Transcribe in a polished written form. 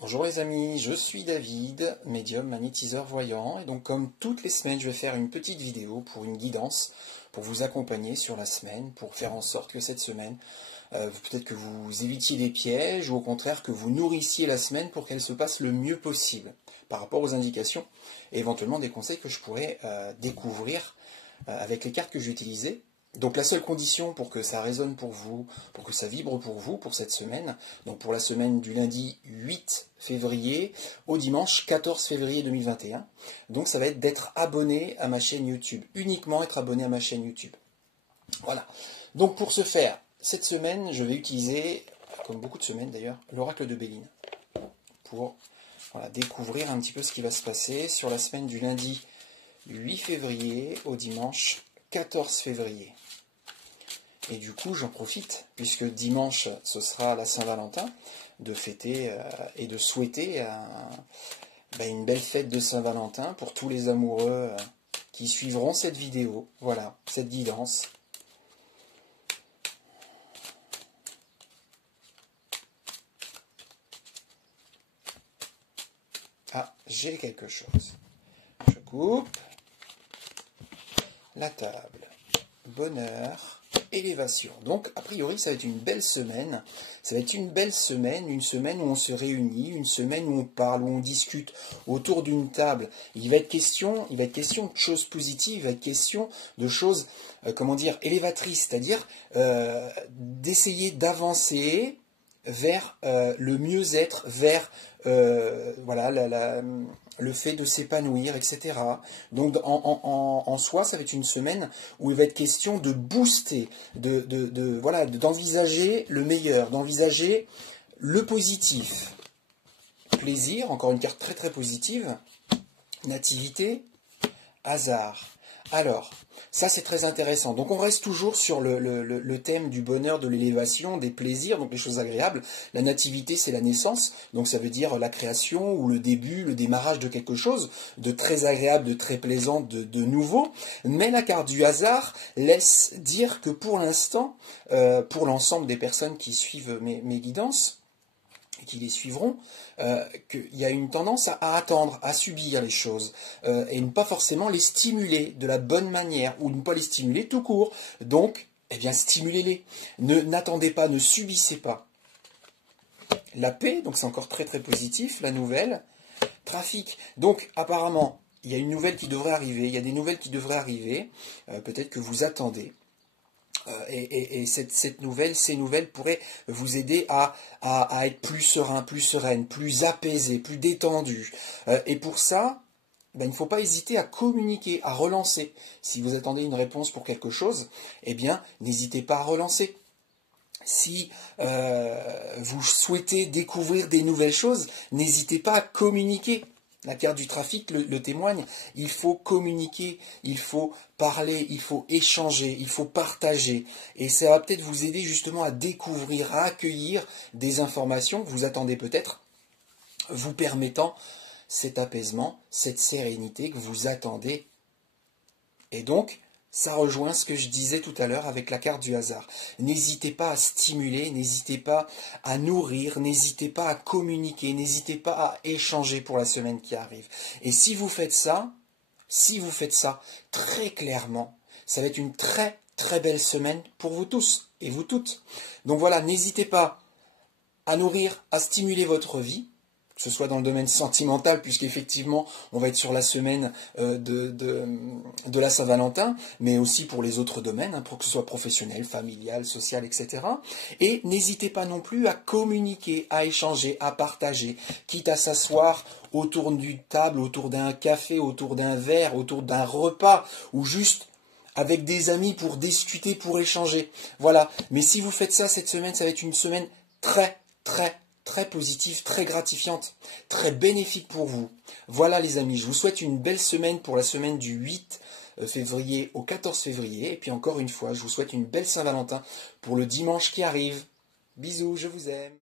Bonjour les amis, je suis David, médium magnétiseur voyant, et donc comme toutes les semaines je vais faire une petite vidéo pour une guidance, pour vous accompagner sur la semaine, pour faire en sorte que cette semaine, peut-être que vous évitiez des pièges, ou au contraire que vous nourrissiez la semaine pour qu'elle se passe le mieux possible, par rapport aux indications, et éventuellement des conseils que je pourrais découvrir avec les cartes que je vais utiliser. Donc la seule condition pour que ça résonne pour vous, pour que ça vibre pour vous, pour cette semaine, donc pour la semaine du lundi 8 février au dimanche 14 février 2021, donc ça va être d'être abonné à ma chaîne YouTube, uniquement être abonné à ma chaîne YouTube. Voilà, donc pour ce faire, cette semaine, je vais utiliser, comme beaucoup de semaines d'ailleurs, l'oracle de Béline, pour découvrir un petit peu ce qui va se passer sur la semaine du lundi 8 février au dimanche 14 février. Et du coup, j'en profite, puisque dimanche, ce sera la Saint-Valentin, de fêter et de souhaiter une belle fête de Saint-Valentin pour tous les amoureux qui suivront cette vidéo. Voilà, cette guidance. Ah, j'ai quelque chose. Je coupe. La table. Bonheur. Élévation. Donc, a priori, ça va être une belle semaine. Ça va être une belle semaine, une semaine où on se réunit, une semaine où on parle, où on discute autour d'une table. Il va être question de choses positives, il va être question de choses, élévatrices, c'est-à-dire d'essayer d'avancer vers le mieux-être, vers le fait de s'épanouir, etc. Donc en soi, ça va être une semaine où il va être question de booster, d'envisager le meilleur, d'envisager le positif. Plaisir, encore une carte très très positive. Nativité, hasard. Alors, ça c'est très intéressant. Donc on reste toujours sur le thème du bonheur, de l'élévation, des plaisirs, donc les choses agréables. La nativité, c'est la naissance, donc ça veut dire la création ou le début, le démarrage de quelque chose de très agréable, de très plaisant, de nouveau. Mais la carte du hasard laisse dire que pour l'instant, pour l'ensemble des personnes qui suivent mes guidances, qui les suivront, qu'il y a une tendance à attendre, à subir les choses, et ne pas forcément les stimuler de la bonne manière, ou ne pas les stimuler tout court. Donc, stimulez-les. N'attendez pas, ne subissez pas. La paix, donc c'est encore très très positif, la nouvelle. Trafic, donc apparemment, il y a une nouvelle qui devrait arriver, il y a des nouvelles qui devraient arriver, peut-être que vous attendez. Et ces nouvelles pourraient vous aider à être plus serein, plus sereine, plus apaisé, plus détendu. Et pour ça, il ne faut pas hésiter à communiquer, à relancer. Si vous attendez une réponse pour quelque chose, n'hésitez pas à relancer. Si vous souhaitez découvrir des nouvelles choses, n'hésitez pas à communiquer. La carte du trafic le témoigne. Il faut communiquer, il faut parler, il faut échanger, il faut partager. Et ça va peut-être vous aider justement à découvrir, à accueillir des informations que vous attendez peut-être, vous permettant cet apaisement, cette sérénité que vous attendez. Et donc, ça rejoint ce que je disais tout à l'heure avec la carte du hasard. N'hésitez pas à stimuler, n'hésitez pas à nourrir, n'hésitez pas à communiquer, n'hésitez pas à échanger pour la semaine qui arrive. Et si vous faites ça, très clairement, ça va être une très très belle semaine pour vous tous et vous toutes. Donc voilà, n'hésitez pas à nourrir, à stimuler votre vie, que ce soit dans le domaine sentimental, puisqu'effectivement, on va être sur la semaine de la Saint-Valentin, mais aussi pour les autres domaines, pour que ce soit professionnel, familial, social, etc. Et n'hésitez pas non plus à communiquer, à échanger, à partager, quitte à s'asseoir autour d'une table, autour d'un café, autour d'un verre, autour d'un repas, ou juste avec des amis pour discuter, pour échanger. Voilà. Mais si vous faites ça cette semaine, ça va être une semaine très, très positive, très gratifiante, très bénéfique pour vous. Voilà les amis, je vous souhaite une belle semaine pour la semaine du 8 février au 14 février. Et puis encore une fois, je vous souhaite une belle Saint-Valentin pour le dimanche qui arrive. Bisous, je vous aime.